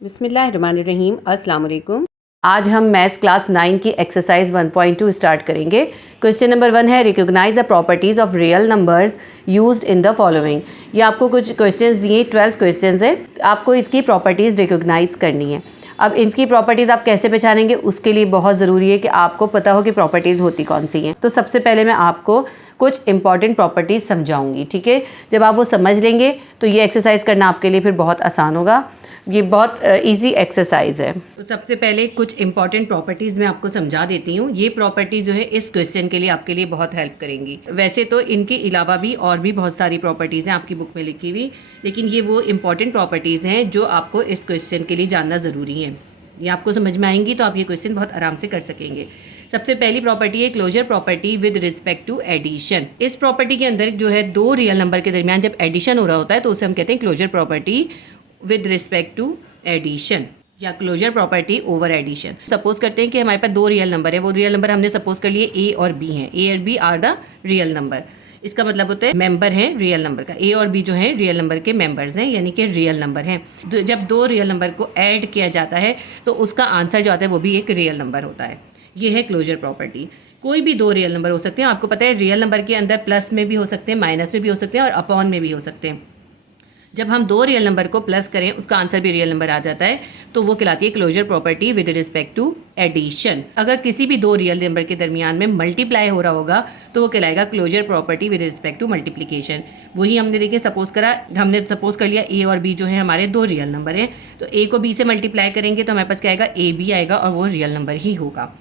बिस्मिल्लाहिर्रहमानिर्रहीम। अस्सलाम वालेकुम। आज हम मैथ्स क्लास 9 की एक्सरसाइज 1.2 स्टार्ट करेंगे। क्वेश्चन नंबर 1 है recognise the properties of real numbers used in the following. ये आपको कुछ क्वेश्चंस दिए, 12 क्वेश्चंस हैं, आपको इसकी प्रॉपर्टीज़ रिकॉग्नाइज करनी है। अब इनकी प्रॉपर्टीज़ आप कैसे पहचानेंगे, उसके लिए बहुत ज़रूरी है कि आपको पता हो कि प्रॉपर्टीज़ होती कौन सी हैं। तो सबसे पहले मैं आपको कुछ इंपॉर्टेंट प्रॉपर्टीज़ समझाऊंगी, ठीक है। जब आप वो समझ लेंगे तो ये एक्सरसाइज करना आपके लिए फिर बहुत आसान होगा। ये बहुत इजी एक्सरसाइज है। तो सबसे पहले कुछ इंपॉर्टेंट प्रॉपर्टीज़ मैं आपको समझा देती हूँ। ये प्रॉपर्टी जो है इस क्वेश्चन के लिए आपके लिए बहुत हेल्प करेंगी। वैसे तो इनके अलावा भी और भी बहुत सारी प्रॉपर्टीज़ हैं आपकी बुक में लिखी हुई, लेकिन ये वो इंपॉर्टेंट प्रॉपर्टीज़ हैं जो आपको इस क्वेश्चन के लिए जानना ज़रूरी है। ये आपको समझ में आएंगी तो आप ये क्वेश्चन बहुत आराम से कर सकेंगे। सबसे पहली प्रॉपर्टी है closure property with respect to addition. इस प्रॉपर्टी के अंदर जो है दो रियल नंबर के दरमियान जब एडिशन हो रहा होता है तो उसे हम कहते हैं closure property with respect to addition या closure property over addition. Suppose करते हैं कि हमारे पास दो रियल नंबर है, वो रियल नंबर हमने सपोज कर लिए ए और बी हैं। ए और B are the real number. इसका मतलब होता है मेंबर हैं रियल नंबर का। ए और बी जो है रियल नंबर के मेंबर्स हैं, यानी कि रियल नंबर हैं। जब दो रियल नंबर को ऐड किया जाता है तो उसका आंसर जो आता है वो भी एक रियल नंबर होता है। ये है क्लोजर प्रॉपर्टी। कोई भी दो रियल नंबर हो सकते हैं। आपको पता है रियल नंबर के अंदर प्लस में भी हो सकते हैं, माइनस में भी हो सकते हैं और अपॉन में भी हो सकते हैं। जब हम दो रियल नंबर को प्लस करें उसका आंसर भी रियल नंबर आ जाता है, तो वो कहलाती है closure property with respect to addition. अगर किसी भी दो रियल नंबर के दरमियान में मल्टीप्लाई हो रहा होगा तो वो कहलाएगा closure property with respect to multiplication. वही हमने देखिए सपोज करा, हमने सपोज कर लिया ए और बी जो है हमारे दो रियल नंबर हैं, तो ए को बी से मल्टीप्लाई करेंगे तो हमारे पास क्या आएगा, ए बी आएगा और वो रियल नंबर ही होगा।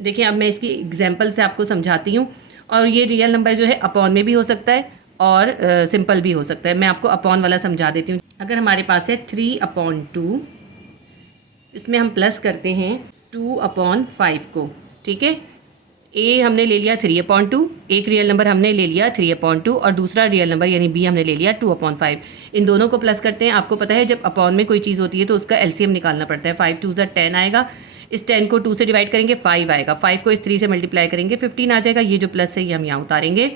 देखिए अब मैं इसकी एग्जाम्पल से आपको समझाती हूँ। और ये रियल नंबर जो है अपॉन में भी हो सकता है और सिंपल भी हो सकता है। मैं आपको अपॉन वाला समझा देती हूँ। अगर हमारे पास है 3/2, इसमें हम प्लस करते हैं 2/5 को, ठीक है। ए हमने ले लिया 3/2, एक रियल नंबर हमने ले लिया 3/2 और दूसरा रियल नंबर यानी बी हमने ले लिया 2/5। इन दोनों को प्लस करते हैं। आपको पता है जब अपॉन में कोई चीज़ होती है तो उसका एलसीएम निकालना पड़ता है। 5 2 10 आएगा। इस 10 को 2 से डिवाइड करेंगे 5 आएगा। 5 को इस 3 से मल्टीप्लाई करेंगे 15 आ जाएगा। ये जो प्लस है ये हम यहाँ उतारेंगे।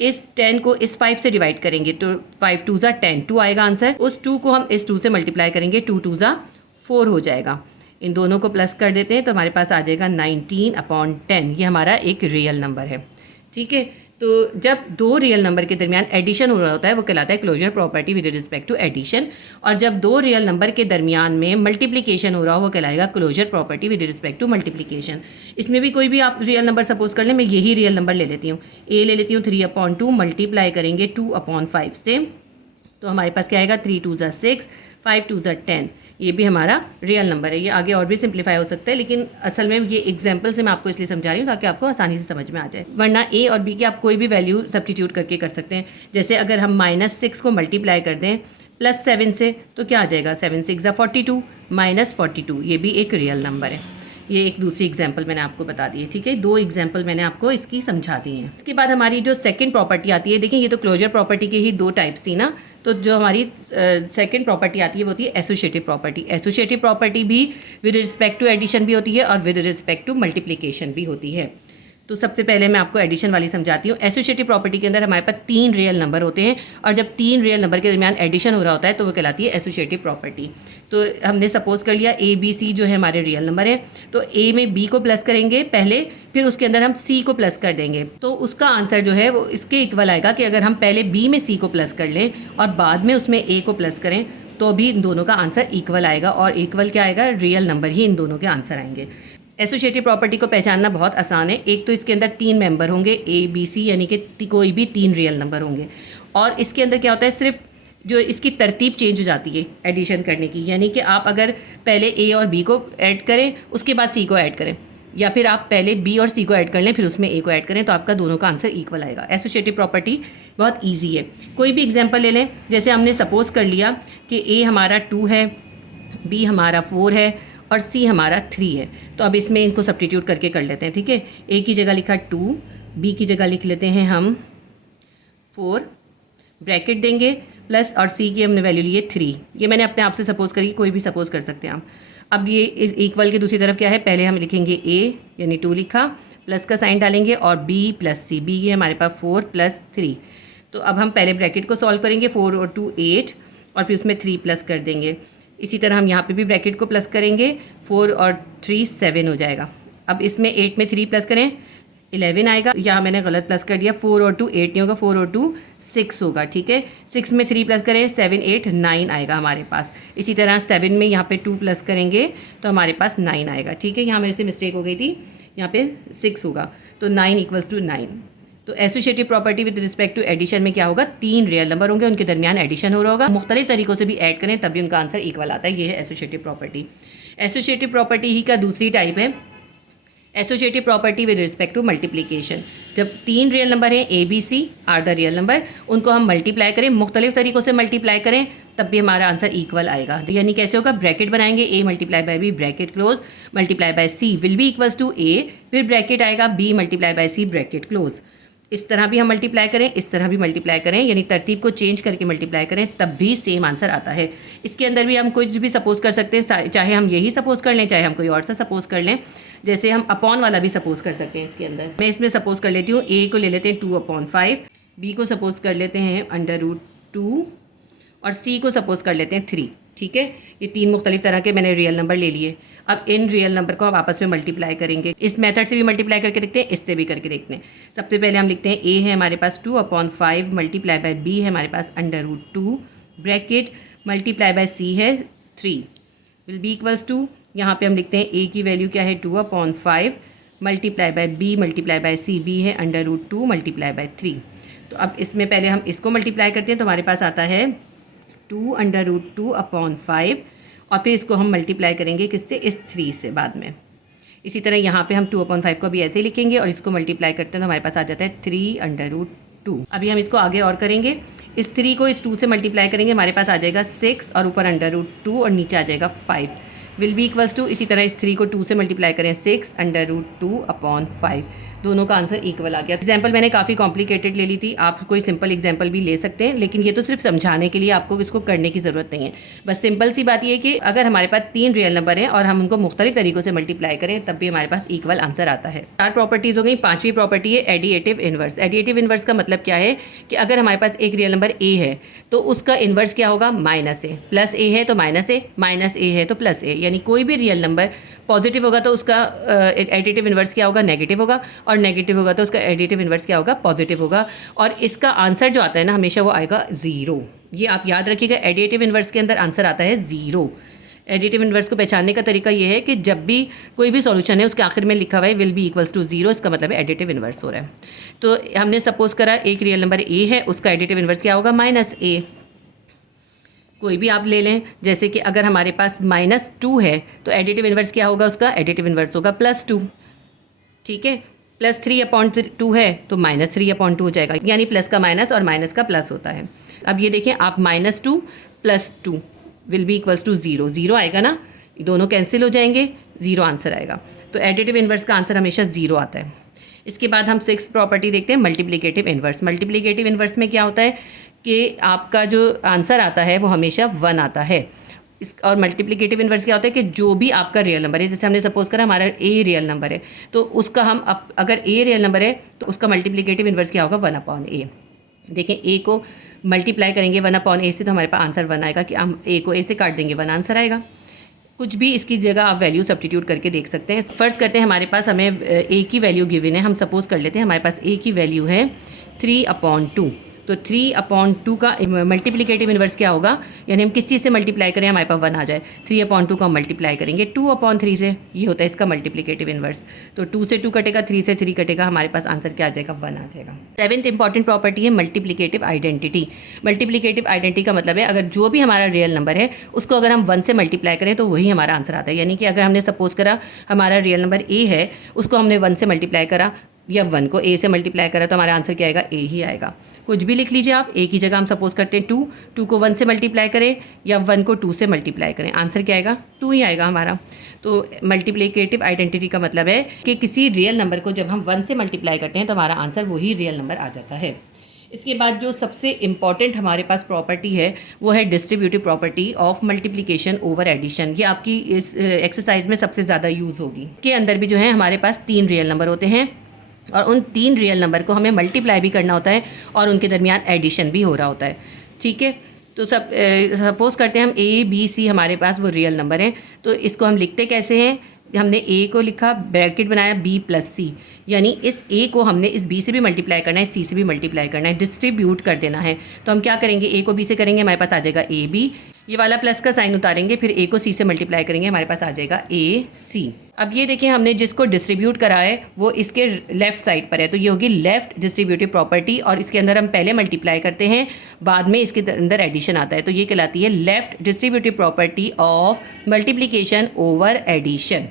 इस 10 को इस 5 से डिवाइड करेंगे तो 5 2 10, 2 आएगा आंसर। उस 2 को हम इस 2 से मल्टीप्लाई करेंगे, 2 2 4 हो जाएगा। इन दोनों को प्लस कर देते हैं तो हमारे पास आ जाएगा 19/10। ये हमारा एक रियल नंबर है, ठीक है। तो जब दो रियल नंबर के दरमियान एडिशन हो रहा होता है वो कहलाता है closure property with respect to addition. और जब दो रियल नंबर के दरमियान में मल्टीप्लिकेशन हो रहा हो वो कहलाएगा closure property with respect to multiplication. इसमें भी कोई भी आप रियल नंबर सपोज कर लें, मैं यही रियल नंबर ले लेती हूँ। ए ले लेती हूँ 3/2, मल्टीप्लाई करेंगे 2/5 से तो हमारे पास क्या आएगा, 3 2 6, 5 2 10। ये भी हमारा रियल नंबर है। ये आगे और भी सिंप्लीफाई हो सकता है, लेकिन असल में ये एग्जांपल से मैं आपको इसलिए समझा रही हूँ ताकि आपको आसानी से समझ में आ जाए। वरना ए और बी की आप कोई भी वैल्यू सब्स्टिट्यूट करके कर सकते हैं। जैसे अगर हम -6 को मल्टीप्लाई कर दें +7 से तो क्या आ जाएगा, 7 6 42, -42। ये भी एक रियल नंबर है। ये एक दूसरी एग्जाम्पल मैंने आपको बता दी है, ठीक है। दो एग्जाम्पल मैंने आपको इसकी समझा दी हैं। इसके बाद हमारी जो सेकंड प्रॉपर्टी आती है, देखिए ये तो क्लोजर प्रॉपर्टी के ही दो टाइप्स थी ना, तो जो हमारी सेकंड प्रॉपर्टी आती है वो होती है एसोसिएटिव प्रॉपर्टी। एसोसिएटिव प्रॉपर्टी भी विद रिस्पेक्ट टू एडिशन भी होती है और विद रिस्पेक्ट टू मल्टीप्लिकेशन भी होती है। तो सबसे पहले मैं आपको एडिशन वाली समझाती हूँ। एसोसिएटिव प्रॉपर्टी के अंदर हमारे पास 3 रियल नंबर होते हैं और जब 3 रियल नंबर के दरमियान एडिशन हो रहा होता है तो वो कहलाती है एसोसिएटिव प्रॉपर्टी। तो हमने सपोज कर लिया ए बी सी जो है हमारे रियल नंबर है, तो ए में बी को प्लस करेंगे पहले, फिर उसके अंदर हम सी को प्लस कर देंगे तो उसका आंसर जो है वो इसके इक्वल आएगा कि अगर हम पहले बी में सी को प्लस कर लें और बाद में उसमें ए को प्लस करें तो भी इन दोनों का आंसर इक्वल आएगा। और इक्वल क्या आएगा, रियल नंबर ही इन दोनों के आंसर आएंगे। एसोसिएटिव प्रॉपर्टी को पहचानना बहुत आसान है। एक तो इसके अंदर 3 मेंबर होंगे ए बी सी, यानी कि कोई भी 3 रियल नंबर होंगे। और इसके अंदर क्या होता है, सिर्फ जो इसकी तरतीब चेंज हो जाती है एडिशन करने की, यानी कि आप अगर पहले ए और बी को ऐड करें उसके बाद सी को ऐड करें, या फिर आप पहले बी और सी को ऐड कर लें फिर उसमें ए को ऐड करें, तो आपका दोनों का आंसर इक्वल आएगा। एसोसिएटिव प्रॉपर्टी बहुत ईजी है। कोई भी एग्जाम्पल ले लें, जैसे हमने सपोज कर लिया कि ए हमारा 2 है, बी हमारा 4 है और सी हमारा 3 है। तो अब इसमें इनको सब्स्टिट्यूट करके कर लेते हैं, ठीक है। ए की जगह लिखा 2, बी की जगह लिख लेते हैं हम 4, ब्रैकेट देंगे प्लस, और सी की हमने वैल्यू ली है 3। ये मैंने अपने आप से सपोज करी, कोई भी सपोज कर सकते हैं आप। अब ये इस इक्वल की दूसरी तरफ क्या है, पहले हम लिखेंगे ए यानी 2 लिखा, प्लस का साइन डालेंगे और बी प्लस सी, बी ये हमारे पास 4 + 3। तो अब हम पहले ब्रैकेट को सॉल्व करेंगे, 4 और 2 8 और फिर उसमें 3 प्लस कर देंगे। इसी तरह हम यहाँ पे भी ब्रैकेट को प्लस करेंगे, 4 और 3 7 हो जाएगा। अब इसमें 8 में 3 प्लस करें 11 आएगा। यहाँ मैंने गलत प्लस कर दिया, 4 और 2 8 नहीं होगा, 4 और 2 6 होगा। ठीक है, 6 में 3 प्लस करें 7 8 9 आएगा हमारे पास। इसी तरह 7 में यहाँ पे 2 प्लस करेंगे तो हमारे पास 9 आएगा। ठीक है, यहाँ मेरे से मिस्टेक हो गई थी, यहाँ पे 6 होगा तो 9 इक्वल्स टू 9। तो associative property with respect to addition में क्या होगा, 3 रियल नंबर होंगे, उनके दरमियान एडिशन हो रहा होगा, मुख्तलिफ तरीकों से भी ऐड करें तब भी उनका आंसर इक्वल आता है। ये है एसोसिएटिव प्रॉपर्टी। एसोसिएटिव प्रॉपर्टी ही का दूसरी टाइप है associative property with respect to multiplication. जब 3 रियल नंबर हैं A B C are the real number, उनको हम मल्टीप्लाई करें, मुख्तलिफ तरीक़ों से मल्टीप्लाई करें तब भी हमारा आंसर इक्वल आएगा। यानी कैसे होगा, ब्रैकेट बनाएंगे, A multiply by B bracket close multiply by C will be equals to A, फिर ब्रैकेट आएगा B multiply by C bracket close. इस तरह भी हम मल्टीप्लाई करें, इस तरह भी मल्टीप्लाई करें, यानी तरतीब को चेंज करके मल्टीप्लाई करें तब भी सेम आंसर आता है। इसके अंदर भी हम कुछ भी सपोज कर सकते हैं, चाहे हम यही सपोज कर लें, चाहे हम कोई और सा सपोज कर लें। जैसे हम अपॉन वाला भी सपोज कर सकते हैं इसके अंदर। मैं इसमें सपोज कर लेती हूँ, ए को ले लेते हैं 2/5, बी को सपोज कर लेते हैं √2 और सी को सपोज कर लेते हैं 3। ठीक है, ये 3 मुख्तलिफ तरह के मैंने रियल नंबर ले लिए। अब इन रियल नंबर को आप आपस में मल्टीप्लाई करेंगे। इस मेथड से भी मल्टीप्लाई करके देखते हैं, इससे भी करके देखते हैं। सबसे पहले हम लिखते हैं ए है हमारे पास 2/5 मल्टीप्लाई बाय बी है हमारे पास √2 ब्रैकेट मल्टीप्लाई बाय सी है 3 विल बी इक्वल्स टू, यहाँ पे हम लिखते हैं ए की वैल्यू क्या है 2/5 multiply by B multiply by C, B है √2 मल्टीप्लाई बाय 3। तो अब इसमें पहले हम इसको मल्टीप्लाई करते हैं तो हमारे पास आता है 2√2/5 और फिर इसको हम मल्टीप्लाई करेंगे किससे, इस 3 से बाद में। इसी तरह यहाँ पे हम 2/5 को भी ऐसे ही लिखेंगे और इसको मल्टीप्लाई करते हैं तो हमारे पास आ जाता है 3√2। अभी हम इसको आगे और करेंगे, इस 3 को इस 2 से मल्टीप्लाई करेंगे, हमारे पास आ जाएगा 6 और ऊपर √2 और नीचे आ जाएगा 5 विल बी इक्वल्स टू। इसी तरह इस 3 को 2 से मल्टीप्लाई करें 6 √2/5, दोनों का आंसर इक्वल आ गया। एग्जाम्पल मैंने काफ़ी कॉम्प्लिकेटेड ले ली थी, आप कोई सिंपल एग्जाम्पल भी ले सकते हैं, लेकिन ये तो सिर्फ समझाने के लिए, आपको इसको करने की ज़रूरत नहीं है। बस सिंपल सी बात ये है कि अगर हमारे पास 3 रियल नंबर हैं और हम उनको मुख्तलिफ तरीक़ों से मल्टीप्लाई करें तब भी हमारे पास इक्वल आंसर आता है। 4 प्रॉपर्टीज़ हो गई। 5वीं प्रॉपर्टी है एडिएटिव इन्वर्स। एडिएटिव इन्वर्स का मतलब क्या है कि अगर हमारे पास एक रियल नंबर ए है तो उसका इन्वर्स क्या होगा, -a, प्लस ए है तो -a, माइनस ए है तो प्लस ए, यानी कोई भी रियल नंबर पॉजिटिव होगा तो उसका एडिटिव इन्वर्स क्या होगा, नेगेटिव होगा, और नेगेटिव होगा तो उसका एडिटिव इन्वर्स क्या होगा, पॉजिटिव होगा। और इसका आंसर जो आता है ना हमेशा वो आएगा 0। ये आप याद रखिएगा, एडिटिव इन्वर्स के अंदर आंसर आता है 0। एडिटिव इन्वर्स को पहचानने का तरीका ये है कि जब भी कोई भी सॉल्यूशन है उसके आखिर में लिखा हुआ है विल बी इक्वल्स टू 0, इसका मतलब है एडिटिव इन्वर्स हो रहा है। तो हमने सपोज करा एक रियल नंबर ए है, उसका एडिटिव इन्वर्स क्या होगा, -a। कोई भी आप ले लें, जैसे कि अगर हमारे पास -2 है तो एडिटिव इन्वर्स क्या होगा, उसका एडिटिव इन्वर्स होगा +2। ठीक है, +3/2 है तो -3/2 हो जाएगा, यानी प्लस का माइनस और माइनस का प्लस होता है। अब ये देखें आप, -2 + 2 विल बी इक्वल्स टू 0, 0 आएगा ना, दोनों कैंसिल हो जाएंगे, 0 आंसर आएगा। तो एडिटिव इन्वर्स का आंसर हमेशा 0 आता है। इसके बाद हम 6th प्रॉपर्टी देखते हैं, मल्टीप्लिकेटिव इन्वर्स। मल्टीप्लिकेटिव इन्वर्स में क्या होता है कि आपका जो आंसर आता है वो हमेशा 1 आता है। और मल्टीप्लिकेटिव इन्वर्स क्या होता है कि जो भी आपका रियल नंबर है, जैसे हमने सपोज करा हमारा ए रियल नंबर है, तो उसका हम अगर ए रियल नंबर है तो उसका मल्टीप्लिकेटिव इन्वर्स क्या होगा, 1/a। देखें ए को मल्टीप्लाई करेंगे 1/a से तो हमारे पास आंसर 1 आएगा, कि हम ए को ए से काट देंगे 1 आंसर आएगा। कुछ भी इसकी जगह आप वैल्यू सब्स्टिट्यूट करके देख सकते हैं। फर्स्ट करते हैं, हमारे पास हमें ए की वैल्यू गिवन है, हम सपोज कर लेते हैं हमारे पास ए की वैल्यू है 3/2। तो 3/2 का मल्टीप्लिकेटिव इन्वर्स क्या होगा, यानी हम किस चीज़ से मल्टीप्लाई करें हमारे पास 1 आ जाए, 3/2 का हम मल्टीप्लाई करेंगे 2/3 से, ये होता है इसका मल्टीप्लिकेटिव इन्वर्स। तो 2 से 2 कटेगा, 3 से 3 कटेगा, हमारे पास आंसर क्या आ जाएगा, 1 आ जाएगा। 7th इंपॉर्टेंट प्रॉपर्टी है मल्टीप्लिकेटिव आइडेंटिटी। मल्टीप्लिकेटिव आइडेंटिटी का मतलब है अगर जो भी हमारा रियल नंबर है उसको अगर हम 1 से मल्टीप्लाई करें तो वही हमारा आंसर आता है। यानी कि अगर हमने सपोज करा हमारा रियल नंबर ए है, उसको हमने 1 से मल्टीप्लाई करा या 1 को ए से मल्टीप्लाई करा तो हमारा आंसर क्या आएगा, ए ही आएगा। कुछ भी लिख लीजिए आप, ए की जगह हम सपोज करते हैं 2 को 1 से मल्टीप्लाई करें या 1 को 2 से मल्टीप्लाई करें, आंसर क्या आएगा, 2 ही आएगा हमारा। तो मल्टीप्लिकेटिव आइडेंटिटी का मतलब है कि किसी रियल नंबर को जब हम 1 से मल्टीप्लाई करते हैं तो हमारा आंसर वही रियल नंबर आ जाता है। इसके बाद जो सबसे इम्पॉर्टेंट हमारे पास प्रॉपर्टी है वो है distributive property of multiplication over addition. ये आपकी इस एक्सरसाइज में सबसे ज़्यादा यूज़ होगी। इसके अंदर भी जो है हमारे पास 3 रियल नंबर होते हैं और उन 3 रियल नंबर को हमें मल्टीप्लाई भी करना होता है और उनके दरमियान एडिशन भी हो रहा होता है। ठीक है, तो सपोज़ करते हैं हम A B C हमारे पास वो रियल नंबर हैं, तो इसको हम लिखते कैसे हैं? हमने A को लिखा, ब्रैकेट बनाया B प्लस C, यानी इस A को हमने इस B से भी मल्टीप्लाई करना है, C से भी मल्टीप्लाई करना है, डिस्ट्रीब्यूट कर देना है। तो हम क्या करेंगे, A को B से करेंगे, हमारे पास आ जाएगा AB, ये वाला प्लस का साइन उतारेंगे, फिर A को C से मल्टीप्लाई करेंगे, हमारे पास आ जाएगा AC। अब ये देखिए हमने जिसको डिस्ट्रीब्यूट करा है वो इसके लेफ्ट साइड पर है, तो ये होगी लेफ्ट डिस्ट्रीब्यूटिव प्रॉपर्टी, और इसके अंदर हम पहले मल्टीप्लाई करते हैं, बाद में इसके अंदर एडिशन आता है, तो ये कहलाती है left distributive property of multiplication over addition.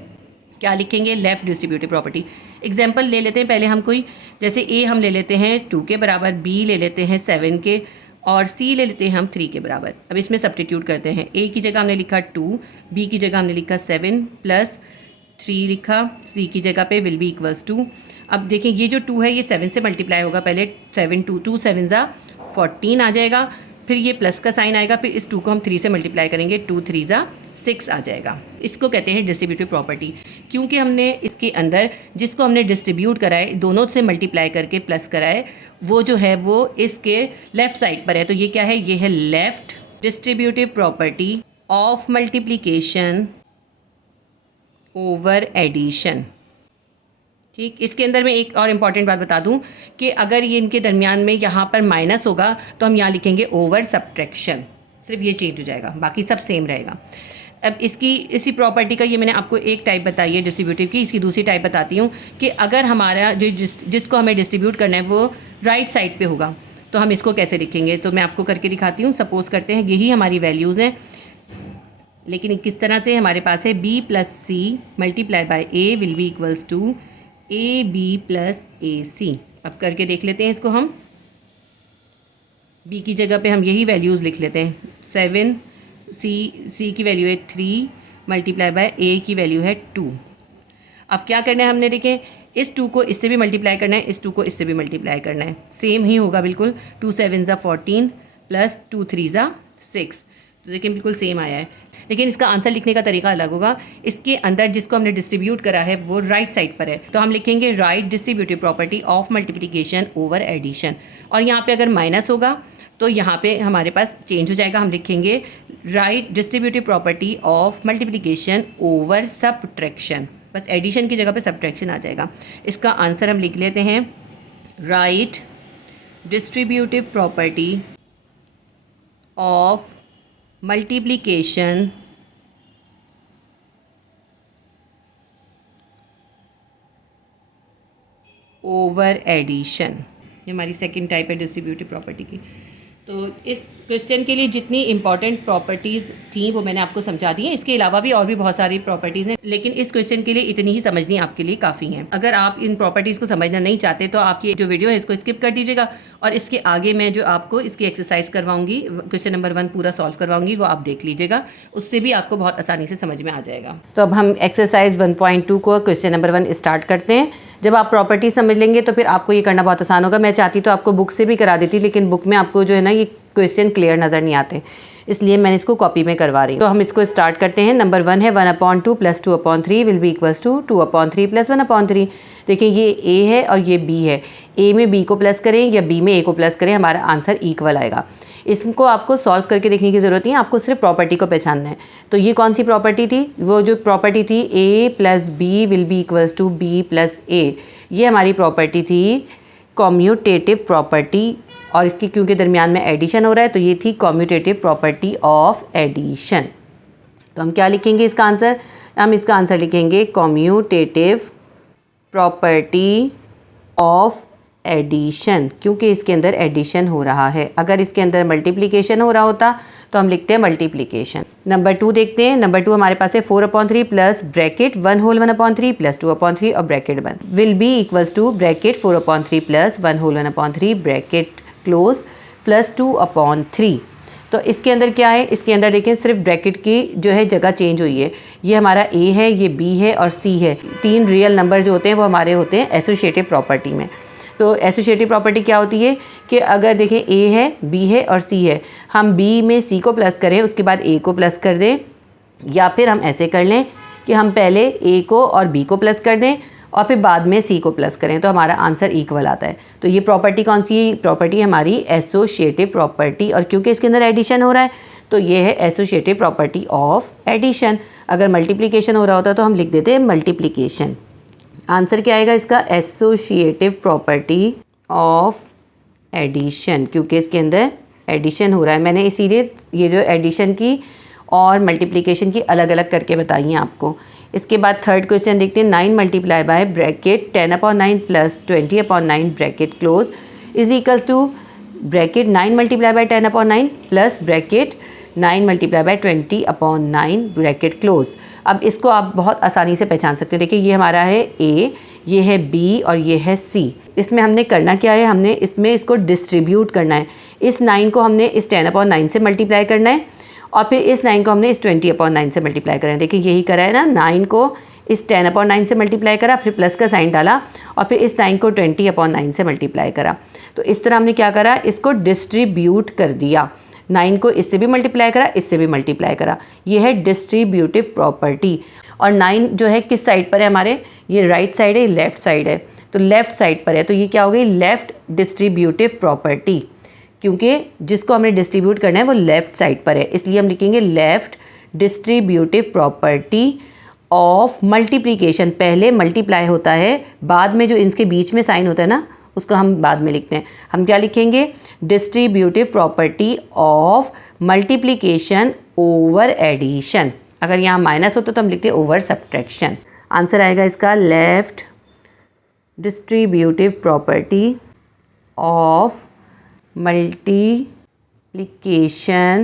क्या लिखेंगे? Left distributive property. एग्जाम्पल ले लेते हैं पहले हम कोई, जैसे A हम ले लेते हैं 2 के बराबर, B ले लेते हैं 7 के, और C ले लेते हैं हम 3 के बराबर। अब इसमें सब्स्टिट्यूट करते हैं, A की जगह हमने लिखा 2, B की जगह हमने लिखा 7 प्लस 3 लिखा, C की जगह पे विल बी इक्वल्स 2। अब देखें ये जो 2 है ये 7 से मल्टीप्लाई होगा, पहले 7 2 7 ज़ा 14 आ जाएगा, फिर ये प्लस का साइन आएगा, फिर इस 2 को हम 3 से मल्टीप्लाई करेंगे, 2 3 ज़ा 6 आ जाएगा। इसको कहते हैं डिस्ट्रीब्यूटिव प्रॉपर्टी, क्योंकि हमने इसके अंदर जिसको हमने डिस्ट्रीब्यूट करा है, दोनों से मल्टीप्लाई करके प्लस करा है, वो जो है वो इसके लेफ़्ट साइड पर है, तो ये क्या है? ये है left distributive property of multiplication over addition. ठीक, इसके अंदर मैं एक और इम्पॉर्टेंट बात बता दूं कि अगर ये इनके दरमियान में यहाँ पर माइनस होगा तो हम यहाँ लिखेंगे ओवर सब्ट्रैक्शन, सिर्फ ये चेंज हो जाएगा, बाकी सब सेम रहेगा। अब इसी प्रॉपर्टी का ये मैंने आपको एक टाइप बताई है डिस्ट्रीब्यूटिव की, इसकी दूसरी टाइप बताती हूँ कि अगर हमारा जिसको हमें डिस्ट्रीब्यूट करना है वो राइट साइड पे होगा तो हम इसको कैसे लिखेंगे, तो मैं आपको करके दिखाती हूँ। सपोज़ करते हैं यही हमारी वैल्यूज़ हैं, लेकिन किस तरह से हमारे पास है B plus C multiply by A will be equals to AB plus AC। अब करके देख लेते हैं इसको हम। B की जगह पे हम यही वैल्यूज़ लिख लेते हैं, 7, C की वैल्यू है 3 मल्टीप्लाई बाय A की वैल्यू है 2। अब क्या करना है हमने, देखें इस 2 को इससे भी मल्टीप्लाई करना है, इस 2 को इससे भी मल्टीप्लाई करना है, सेम ही होगा बिल्कुल, 2 7 ज़ा 14 प्लस 2 3 ज़ा 6, तो देखिए बिल्कुल सेम आया है। लेकिन इसका आंसर लिखने का तरीका अलग होगा। इसके अंदर जिसको हमने डिस्ट्रीब्यूट करा है वो राइट साइड पर है, तो हम लिखेंगे right distributive property of multiplication over addition, और यहाँ पे अगर माइनस होगा तो यहाँ पे हमारे पास चेंज हो जाएगा, हम लिखेंगे right distributive property of multiplication over subtraction, बस एडिशन की जगह पे सब्ट्रैक्शन आ जाएगा। इसका आंसर हम लिख लेते हैं right distributive property of multiplication over addition. ये हमारी सेकंड टाइप है डिस्ट्रीब्यूटिव प्रॉपर्टी की। तो इस क्वेश्चन के लिए जितनी इंपॉर्टेंट प्रॉपर्टीज़ थी वो मैंने आपको समझा दी हैं। इसके अलावा भी और भी बहुत सारी प्रॉपर्टीज़ हैं, लेकिन इस क्वेश्चन के लिए इतनी ही समझनी आपके लिए काफ़ी है। अगर आप इन प्रॉपर्टीज़ को समझना नहीं चाहते तो आप ये जो वीडियो है इसको स्किप कर दीजिएगा, और इसके आगे मैं जो आपको इसकी एक्सरसाइज करवाऊंगी, क्वेश्चन नंबर 1 पूरा सॉल्व करवाऊंगी, वो आप देख लीजिएगा, उससे भी आपको बहुत आसानी से समझ में आ जाएगा। तो अब हम एक्सरसाइज 1.2 को क्वेश्चन नंबर 1 स्टार्ट करते हैं। जब आप प्रॉपर्टी समझ लेंगे तो फिर आपको ये करना बहुत आसान होगा। मैं चाहती तो आपको बुक से भी करा देती, लेकिन बुक में आपको जो है ना ये क्वेश्चन क्लियर नज़र नहीं आते, इसलिए मैंने इसको कॉपी में करवा रही हूँ। तो हम इसको स्टार्ट करते हैं। नंबर 1 है 1/2 plus 2/3 will be equals to 2/3 plus 1/3। देखिए ये A है और ये B है, A में B को प्लस करें या B में A को प्लस करें, हमारा आंसर इक्वल आएगा। इसको आपको सॉल्व करके देखने की ज़रूरत नहीं है, आपको सिर्फ प्रॉपर्टी को पहचानना है। तो ये कौन सी प्रॉपर्टी थी? वो जो प्रॉपर्टी थी A plus B will be equals to B plus A, ये हमारी प्रॉपर्टी थी कॉम्यूटेटिव प्रॉपर्टी, और इसकी क्योंकि दरमियान में एडिशन हो रहा है तो ये थी कॉम्यूटेटिव प्रॉपर्टी ऑफ एडिशन। तो हम क्या लिखेंगे इसका आंसर? हम इसका आंसर लिखेंगे कॉम्यूटेटिव प्रॉपर्टी ऑफ एडिशन, क्योंकि इसके अंदर एडिशन हो रहा है। अगर इसके अंदर मल्टीप्लिकेशन हो रहा होता तो हम लिखते हैं मल्टीप्लिकेशन। नंबर 2 देखते हैं। नंबर 2 हमारे पास है 4/3 प्लस ब्रैकेट 1 होल 1/3 प्लस 2/3 और bracket 1 will be equals to bracket 4/3 plus 1 whole 1/3 bracket close plus 2/3। तो इसके अंदर क्या है? इसके अंदर देखिए सिर्फ ब्रैकेट की जो है जगह चेंज हुई है। ये हमारा A है, ये B है और C है। 3 रियल नंबर जो होते हैं वो हमारे होते हैं एसोसिएटिव प्रॉपर्टी में। तो एसोसिएटिव प्रॉपर्टी क्या होती है कि अगर देखें A है, B है और C है, हम B में C को प्लस करें, उसके बाद A को प्लस कर दें, या फिर हम ऐसे कर लें कि हम पहले A को और B को प्लस कर दें, और फिर बाद में सी को प्लस करें तो हमारा आंसर इक्वल आता है। तो ये प्रॉपर्टी कौन सी है? प्रॉपर्टी हमारी एसोसिएटिव प्रॉपर्टी, और क्योंकि इसके अंदर एडिशन हो रहा है तो ये है एसोसिएटिव प्रॉपर्टी ऑफ एडिशन। अगर मल्टीप्लिकेशन हो रहा होता तो हम लिख देते हैं मल्टीप्लिकेशन। आंसर क्या आएगा इसका? एसोसिएटिव प्रॉपर्टी ऑफ एडिशन, क्योंकि इसके अंदर एडिशन हो रहा है। मैंने इसीलिए ये जो एडिशन की और मल्टीप्लिकेशन की अलग अलग करके बताई हैं आपको। इसके बाद थर्ड क्वेश्चन देखते हैं। 9 multiply by bracket 10/9 plus 20/9 bracket close is equals to bracket 9 multiply by 10/9 plus bracket 9 multiply by 20/9 bracket close. अब इसको आप बहुत आसानी से पहचान सकते हैं। देखिए ये हमारा है ए, ये है बी और ये है सी। इसमें हमने करना क्या है? हमने इसमें इसको डिस्ट्रीब्यूट करना है। इस 9 को हमने इस 10/9 से मल्टीप्लाई करना है और फिर इस 9 को हमने इस 20/9 से मल्टीप्लाई करना है। देखिए यही करा है ना, 9 को इस 10/9 से मल्टीप्लाई करा, फिर प्लस का साइन डाला और फिर इस 9 को 20/9 से मल्टीप्लाई करा। तो इस तरह हमने क्या करा? इसको डिस्ट्रीब्यूट कर दिया। 9 को इससे भी मल्टीप्लाई करा, इससे भी मल्टीप्लाई करा। ये है डिस्ट्रीब्यूटिव प्रॉपर्टी। और 9 जो है किस साइड पर है हमारे? ये राइट साइड है, लेफ्ट साइड है। तो लेफ्ट साइड पर है तो ये क्या हो गई? लेफ्ट डिस्ट्रीब्यूटिव प्रॉपर्टी, क्योंकि जिसको हमने डिस्ट्रीब्यूट करना है वो लेफ्ट साइड पर है, इसलिए हम लिखेंगे left distributive property of multiplication. पहले मल्टीप्लाई होता है, बाद में जो इनके बीच में साइन होता है ना उसको हम बाद में लिखते हैं। हम क्या लिखेंगे? Distributive property of multiplication over addition. अगर यहाँ माइनस होता तो हम लिखते हैं ओवर सब्ट्रैक्शन। आंसर आएगा इसका left distributive property of multiplication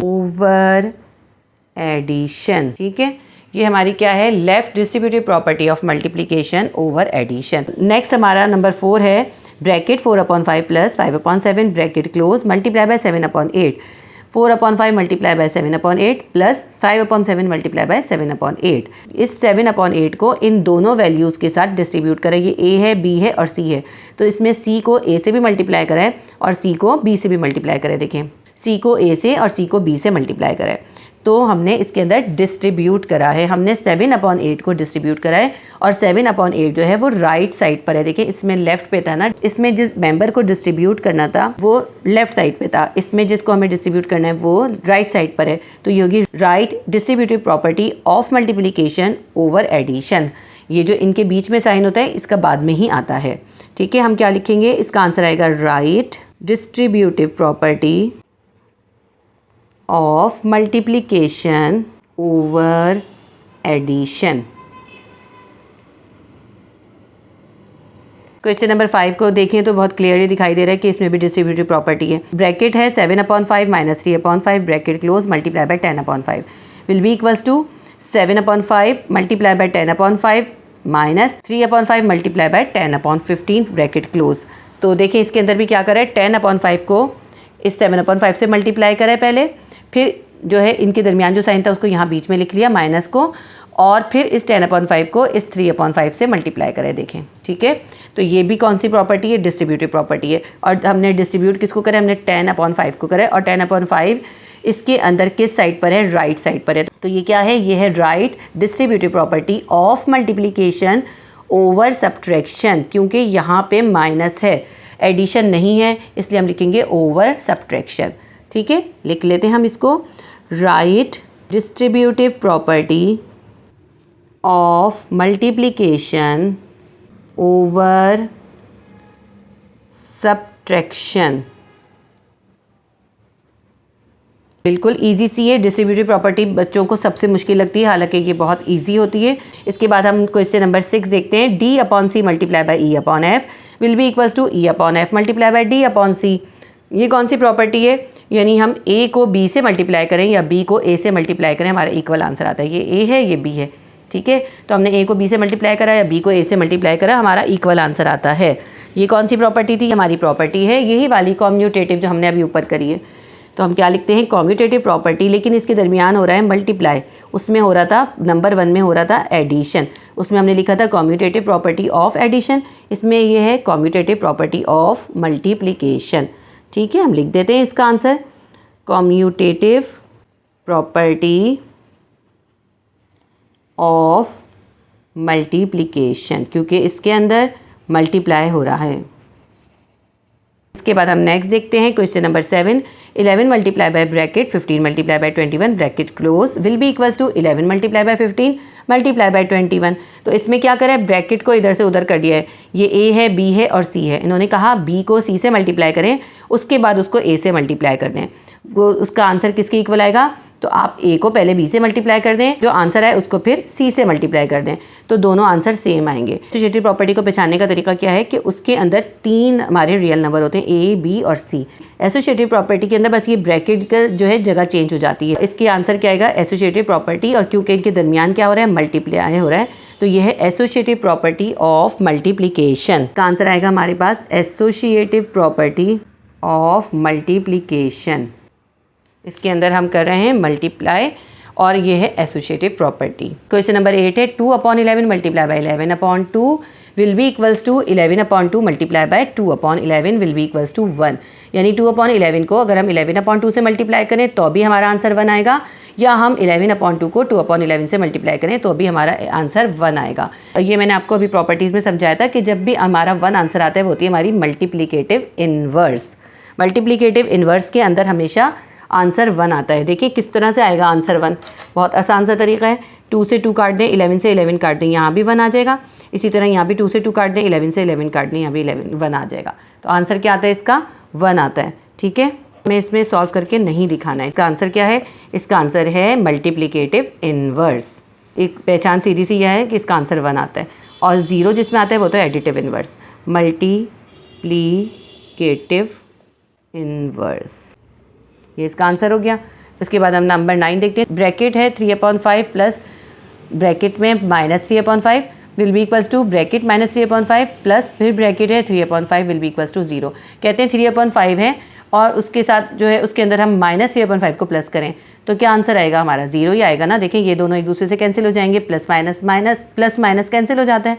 over addition. ठीक है, ये हमारी क्या है? Left distributive property of multiplication over addition. Next हमारा नंबर 4 है bracket 4/5 plus 5/7 bracket close multiply by 7/8। 4/5 multiply by 7/8 plus 5/7 multiply by 7/8। इस 7/8 को इन दोनों वैल्यूज़ के साथ डिस्ट्रीब्यूट करें। ये ए है, बी है और सी है, तो इसमें सी को ए से भी मल्टीप्लाई करें और सी को बी से भी मल्टीप्लाई करें। देखें, सी को ए से और सी को बी से मल्टीप्लाई करें तो हमने इसके अंदर डिस्ट्रीब्यूट करा है। हमने 7/8 को डिस्ट्रीब्यूट करा है और 7/8 जो है वो राइट साइड पर है। देखिए इसमें लेफ्ट पे था ना, इसमें जिस मेंबर को डिस्ट्रीब्यूट करना था वो लेफ्ट साइड पे था, इसमें जिसको हमें डिस्ट्रीब्यूट करना है वो राइट साइड पर है। तो ये होगी right distributive property of multiplication over addition. ये जो इनके बीच में साइन होता है इसका बाद में ही आता है। ठीक है, हम क्या लिखेंगे? इसका आंसर आएगा right distributive property of multiplication over addition. Question number 5 को देखें तो बहुत क्लियरली दिखाई दे रहा है कि इसमें भी डिस्ट्रीब्यूटिव प्रॉपर्टी है। ब्रैकेट है 7/5 minus 3/5 bracket close multiply by 10/5 will be equals to 7/5 multiply by 10/5 minus 3/5 multiply by 10/15 bracket close. तो देखिए इसके अंदर भी क्या करें? 10/5 को इस 7/5 से मल्टीप्लाई करें पहले, फिर जो है इनके दरमियान जो साइन था उसको यहाँ बीच में लिख लिया माइनस को, और फिर इस 10/5 को इस 3/5 से मल्टीप्लाई करें। देखें, ठीक है, तो ये भी कौन सी प्रॉपर्टी है? डिस्ट्रीब्यूटिव प्रॉपर्टी है। और हमने डिस्ट्रीब्यूट किसको करें? हमने 10/5 को करें, और 10/5 इसके अंदर किस साइड पर है? राइट साइड पर है। तो ये क्या है? ये है right distributive property of multiplication over subtraction, क्योंकि यहाँ पे माइनस है, एडिशन नहीं है, इसलिए हम लिखेंगे ओवर सब्ट्रैक्शन। ठीक है, लिख लेते हैं हम इसको, right distributive property of multiplication over subtraction. बिल्कुल इजी सी है। डिस्ट्रीब्यूटिव प्रॉपर्टी बच्चों को सबसे मुश्किल लगती है, हालांकि ये बहुत इजी होती है। इसके बाद हम क्वेश्चन नंबर 6 देखते हैं। D/C multiply by E/F will be equals to E/F multiply by D/C। ये कौन सी प्रॉपर्टी है? यानी हम A को B से मल्टीप्लाई करें या B को A से मल्टीप्लाई करें, हमारा इक्वल आंसर आता है। ये A है, ये B है। ठीक है, तो हमने A को B से मल्टीप्लाई करा या B को A से मल्टीप्लाई करा, हमारा इक्वल आंसर आता है। ये कौन सी प्रॉपर्टी थी? हमारी प्रॉपर्टी है यही वाली कॉम्यूटेटिव जो हमने अभी ऊपर करी है। तो हम क्या लिखते हैं? कॉम्यूटेटिव प्रॉपर्टी, लेकिन इसके दरमियान हो रहा है मल्टीप्लाई। उसमें हो रहा था नंबर 1 में हो रहा था एडिशन, उसमें हमने लिखा था कॉम्यूटेटिव प्रॉपर्टी ऑफ एडिशन। इसमें ये है कॉम्यूटेटिव प्रॉपर्टी ऑफ मल्टीप्लिकेशन। ठीक है, हम लिख देते हैं इसका answer, commutative property of multiplication, क्योंकि इसके अंदर मल्टीप्लाई हो रहा है। इसके बाद हम नेक्स्ट देखते हैं question number 7। 11 multiply by bracket 15 multiply by 21 bracket close will be equals to 11 multiply by 15 multiply by 21। तो इसमें क्या करें, ब्रैकेट को इधर से उधर कर दिया है। ये ए है, बी है और सी है। इन्होंने कहा बी को सी से मल्टीप्लाई करें, उसके बाद उसको ए से मल्टीप्लाई कर दें। वो उसका आंसर किसके इक्वल आएगा, तो आप ए को पहले बी से मल्टीप्लाई कर दें, जो आंसर है उसको फिर सी से मल्टीप्लाई कर दें, तो दोनों आंसर सेम आएंगे। एसोसिएटिव प्रॉपर्टी को पहचानने का तरीका क्या है कि उसके अंदर 3 हमारे रियल नंबर होते हैं, ए, बी और सी। एसोसिएटिव प्रॉपर्टी के अंदर बस ये ब्रैकेट का जो है जगह चेंज हो जाती है। इसकी आंसर क्या आएगा, एसोसिएटिव प्रॉपर्टी, और क्योंकि इनके दरमियान क्या हो रहा है, मल्टीप्लाई हो रहा है, तो यह है एसोसिएटिव प्रॉपर्टी ऑफ मल्टीप्लिकेशन। का आंसर आएगा हमारे पास एसोसिएटिव प्रॉपर्टी ऑफ मल्टीप्लिकेशन। इसके अंदर हम कर रहे हैं मल्टीप्लाई और ये है एसोसिएटिव प्रॉपर्टी। क्वेश्चन नंबर 8 है 2/11 multiply by 11/2 will be equals to 11/2 multiply by 2/11 will be equals to 1। यानी 2/11 को अगर हम 11/2 से मल्टीप्लाई करें तो भी हमारा आंसर 1 आएगा, या हम 11/2 को 2/11 से मल्टीप्लाई करें तो भी हमारा आंसर 1 आएगा। ये मैंने आपको अभी प्रॉपर्टीज़ में समझाया था कि जब भी हमारा 1 आंसर आता है वो होती है हमारी मल्टीप्लिकेटिव इन्वर्स। मल्टीप्लिकेटिव इन्वर्स के अंदर हमेशा आंसर 1 आता है। देखिए किस तरह से आएगा आंसर 1, बहुत आसान सा तरीका है। 2 से 2 काट दें, 11 से 11 काट दें, यहाँ भी 1 आ जाएगा। इसी तरह यहाँ भी 2 से 2 काट दें, 11 से 11 काट दें, यहाँ भी 1 आ जाएगा। तो आंसर क्या आता है इसका, 1 आता है। ठीक है, हमें इसमें सॉल्व करके नहीं दिखाना है। इसका आंसर क्या है, इसका आंसर है मल्टीप्लिकेटिव इन्वर्स। एक पहचान सीधी सी यह है कि इसका आंसर 1 आता है, और 0 जिसमें आता है वो तो एडिटिव इन्वर्स। मल्टीप्लिकेटिव इन्वर्स, ये इसका आंसर हो गया। उसके बाद हम नंबर 9 देखते हैं। ब्रैकेट है 3/5 प्लस ब्रैकेट में -3/5 will be equals to bracket -3/5 plus फिर ब्रैकेट है 3/5 विल बी इक्वल्स टू 0। कहते हैं 3/5 है और उसके साथ जो है उसके अंदर हम -3/5 को प्लस करें तो क्या आंसर आएगा हमारा, 0 ही आएगा ना। देखिए ये दोनों एक दूसरे से कैंसिल हो जाएंगे, प्लस माइनस कैंसिल हो जाता है।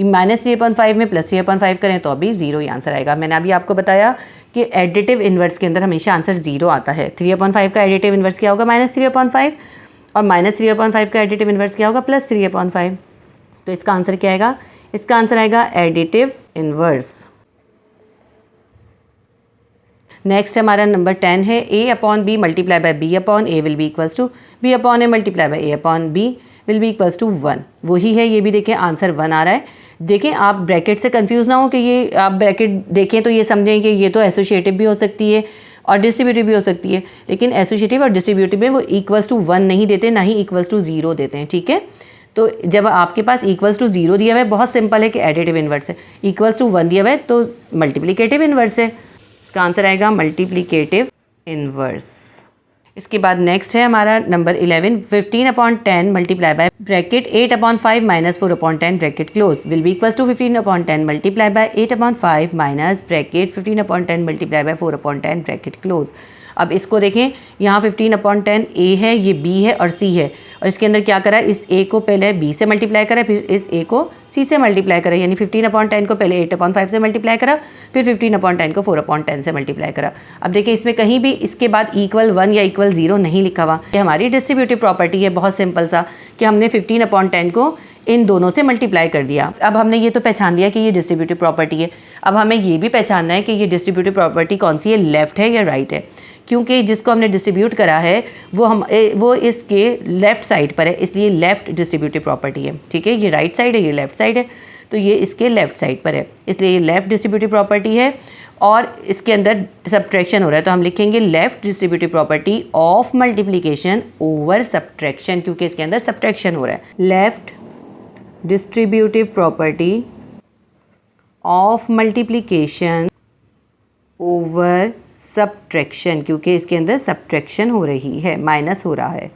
-3/5 में +3/5 करें तो अभी 0 ही आंसर आएगा। मैंने अभी आपको बताया कि एडिटिव इन्वर्स के अंदर हमेशा आंसर 0 आता है। 3/5 का एडिटिव इन्वर्स क्या होगा, -3/5, और -3/5 का एडिटिव इन्वर्स क्या होगा, +3/5। तो इसका आंसर क्या आएगा, इसका आंसर आएगा एडिटिव इन्वर्स। नेक्स्ट हमारा नंबर 10 है A/B multiply by B/A will be equals to B/A multiply by A/B will be equals to 1। वही है, ये भी देखें आंसर 1 आ रहा है। देखें आप ब्रैकेट से कंफ्यूज ना हो कि ये आप ब्रैकेट देखें तो ये समझें कि ये तो एसोसिएटिव भी हो सकती है और डिस्ट्रीब्यूटिव भी हो सकती है, लेकिन एसोसिएटिव और डिस्ट्रीब्यूटिव में वो इक्वल्स टू 1 नहीं देते, ना ही इक्वल्स टू 0 देते हैं। ठीक है, तो जब आपके पास इक्वल्स टू 0 दिया हुआ है, बहुत सिंपल है कि एडिटिव इन्वर्स है। इक्वल्स टू 1 दिया हुआ है तो मल्टीप्लिकेटिव इन्वर्स है। इसका आंसर आएगा मल्टीप्लिकेटिव इन्वर्स। इसके बाद नेक्स्ट है हमारा number 11 15/10 multiply by bracket 8/5 minus 4/10 bracket close will be equals to 15/10 multiply by 8/5 minus bracket 15/10 multiply by 4/10 bracket close. अब इसको देखें, यहाँ 15/10 ए है, ये बी है और सी है, और इसके अंदर क्या करा, इस ए को पहले बी से मल्टीप्लाई करा, फिर इस ए को सी से मल्टीप्लाई करा। यानी 15/10 को पहले 8/5 से मल्टीप्लाई करा, फिर 15/10 को 4/10 से मल्टीप्लाई करा। अब देखिए इसमें कहीं भी इसके बाद =1 या =0 नहीं लिखा हुआ। ये हमारी डिस्ट्रीब्यूटिव प्रॉपर्टी है, बहुत सिंपल सा, कि हमने 15/10 को इन दोनों से मल्टीप्लाई कर दिया। अब हमने ये तो पहचान लिया कि ये डिस्ट्रीब्यूटिव प्रॉपर्टी है। अब हमें ये भी पहचानना है कि ये डिस्ट्रीब्यूटिव प्रॉपर्टी कौन सी है, लेफ्ट है या राइट है, क्योंकि जिसको हमने डिस्ट्रीब्यूट करा है वो इसके लेफ़्ट साइड पर है, इसलिए लेफ़्ट डिस्ट्रीब्यूटिव प्रॉपर्टी है। ठीक है, ये राइट साइड है, ये लेफ़्ट साइड है, तो ये इसके लेफ़्ट साइड पर है, इसलिए ये लेफ़्ट डिस्ट्रीब्यूटिव प्रॉपर्टी है। और इसके अंदर सब्ट्रैक्शन हो रहा है तो हम लिखेंगे left distributive property of multiplication over subtraction, क्योंकि इसके अंदर सब्ट्रैक्शन हो रहा है। Left distributive property of multiplication over subtraction, क्योंकि इसके अंदर सब्ट्रैक्शन हो रही है, माइनस हो रहा है।